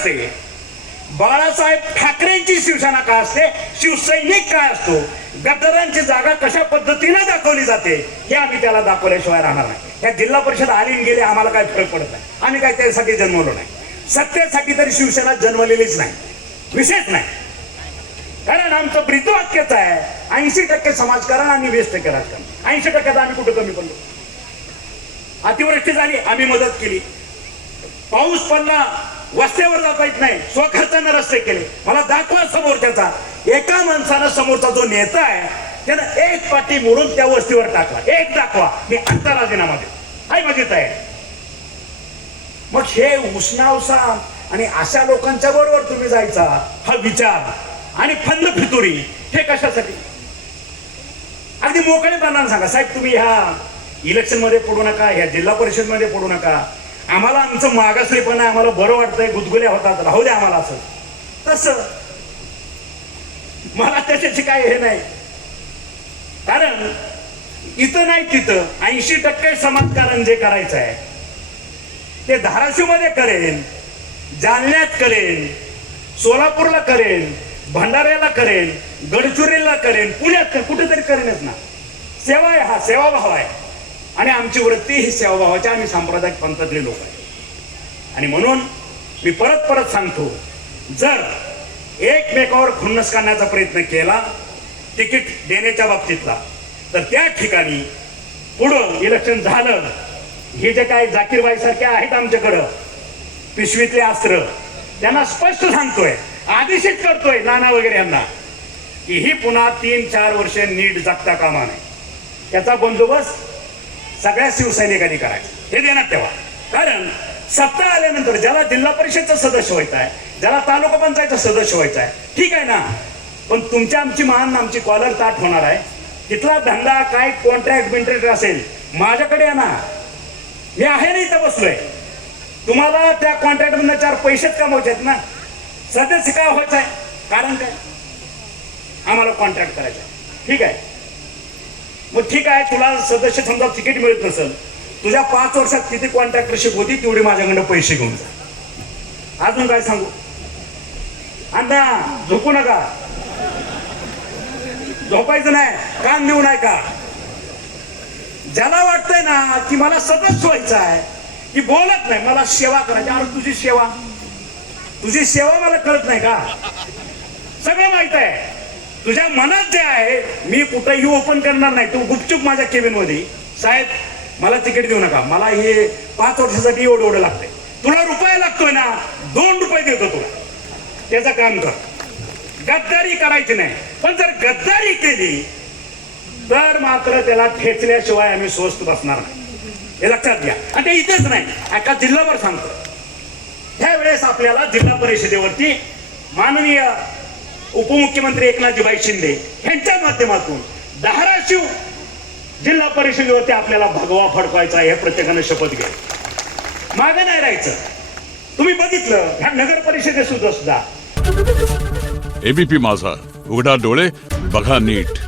असते, बाळासाहेब ठाकरेंची शिवसेना काय असते, शिवसैनिक काय असतो, गद्दारांची जागा कशा पद्धतीने दाखवली जाते हे आम्ही त्याला दाखवल्याशिवाय राहणार नाही. ह्या जिल्हा परिषद आली आणि गेले आम्हाला काय फरक पडत नाही. आम्ही काय त्यासाठी जन्मलो नाही. सत्तेसाठी तरी शिवसेना जन्मलेलीच नाही, विशेष नाही. कारण आमचं ब्रीदवाक्यच आहे 80% समाजकारण आणि 20% राजकारण. 80% आम्ही कुठं कमी पडलो. अतिवृष्टी झाली आम्ही मदत केली, पाऊस पडला वस्त्यावर जाता येत नाही स्वखर्चाने रस्ते केले. मला दाखवा समोरच्याचा, एका माणसानं समोरचा जो नेता आहे त्यानं एक पाटी मोडून त्या वस्तीवर टाकला, एक दाखवा, मी आता राजीनामा देतो, हाय माझी तयारी. मग हे उष्णावसा आणि अशा लोकांच्या बरोबर तुम्ही जायचा हा विचार आणि फंद फितुरी हे कशासाठी? अगदी मोकळेपणाने सांगा साहेब, तुम्ही ह्या इलेक्शन मध्ये पडू नका, ह्या जिल्हा परिषद मध्ये पडू नका, आम्हाला आमचं मागासलेपण आहे, आम्हाला बरं वाटतंय, गुदगुल्या होतात, राहू द्या आम्हाला असं तसं. मला त्याच्याची काय हे नाही. कारण इथं नाही तिथं 80% समाजकारण जे करायचं आहे ते धाराशिव मध्ये करेन, जालन्यात करेन, सोलापूरला करेन, भंडाऱ्याला करेन, गडचिरोलीला करेन, पुण्यात कुठेतरी करेनच ना. सेवा आहे, हा सेवाभाव आहे आणि आमची वृत्ती ही सेवाभावाची, आम्ही सांप्रदायिक पंथातले लोक आहे. आणि म्हणून मी परत परत सांगतो, जर एकमेकावर खुन्नस करण्याचा प्रयत्न केला तिकीट देण्याच्या बाबतीतला, तर त्या ठिकाणी पुढं इलेक्शन झालं, हे जे काही जाकीरबाई सारखे आहेत आमच्याकडं पिशवीतले अस्त्र, त्यांना स्पष्ट सांगतोय, आदेशित करतोय नाना वगैरे यांना की ही पुन्हा 3-4 वर्ष नीट जगता कामा नये. त्याचा बंदोबस्त सगळ्या शिवसैनिकांनी करायचा, हे देण्यात ठेवा. कारण सत्ता आल्यानंतर ज्याला जिल्हा परिषदचं सदस्य व्हायचं आहे, ज्याला तालुका पंचायतचं सदस्य व्हायचं आहे, ठीक आहे ना, पण तुमच्या आमची मान आमची कॉलर ताट होणार आहे. तिथला धंदा काय कॉन्ट्रॅक्ट बिंट्रॅक्ट असेल माझ्याकडे या ना, मी आहे ना इथं बसलोय. तुम्हाला त्या कॉन्ट्रॅक्ट मधून 4 पैसेच कमवायचे आहेत ना, सदस्य काय व्हायचं आहे, कारण काय, आम्हाला कॉन्ट्रॅक्ट करायचं आहे, ठीक आहे. मग ठीक आहे, तुला सदस्य समजा तिकीट मिळत नसेल, तुझ्या 5 वर्षात किती कॉन्ट्रॅक्टरशिप होती तेवढी माझ्याकडे पैसे घेऊन जा. अजून काय सांगू, अण्णा झोपू नका, झोपायचं नाही, कान देऊ नये का. ज्याला वाटतंय ना की मला सदस्य व्हायचं आहे, की बोलत नाही, मला सेवा करायची, अरे तुझी सेवा मला कळत नाही का, सगळं माहित आहे. तुझ्या मनात जे आहे, मी कुठेही ओपन करणार नाही, तू गुपचूप माझ्या केबिन मध्ये, साहेब मला तिकीट देऊ नका, मला हे 5 वर्षासाठी एवढं लागतंय, तुला रुपये लागतोय ना, 2 रुपये देतो तुला, त्याचं काम कर. गद्दारी करायची नाही, पण जर गद्दारी केली तर मात्र त्याला ठेचल्याशिवाय आम्ही स्वस्त बसणार नाही, हे लक्षात घ्या. आणि ते इथेच नाही, एका जिल्ह्यावर सांगतो. त्यावेळेस आपल्याला जिल्हा परिषदेवरती माननीय उपमुख्यमंत्री एकनाथजीभाई शिंदे यांच्या माध्यमातून धाराशिव जिल्हा परिषदेवरती आपल्याला भगवा फडकवायचा, हे प्रत्येकाने शपथ घ्या, मागे नाही राहायचं. तुम्ही बघितलं ह्या नगर परिषदे सुद्धा एबीपी माझा, उघडा डोळे बघा नीट.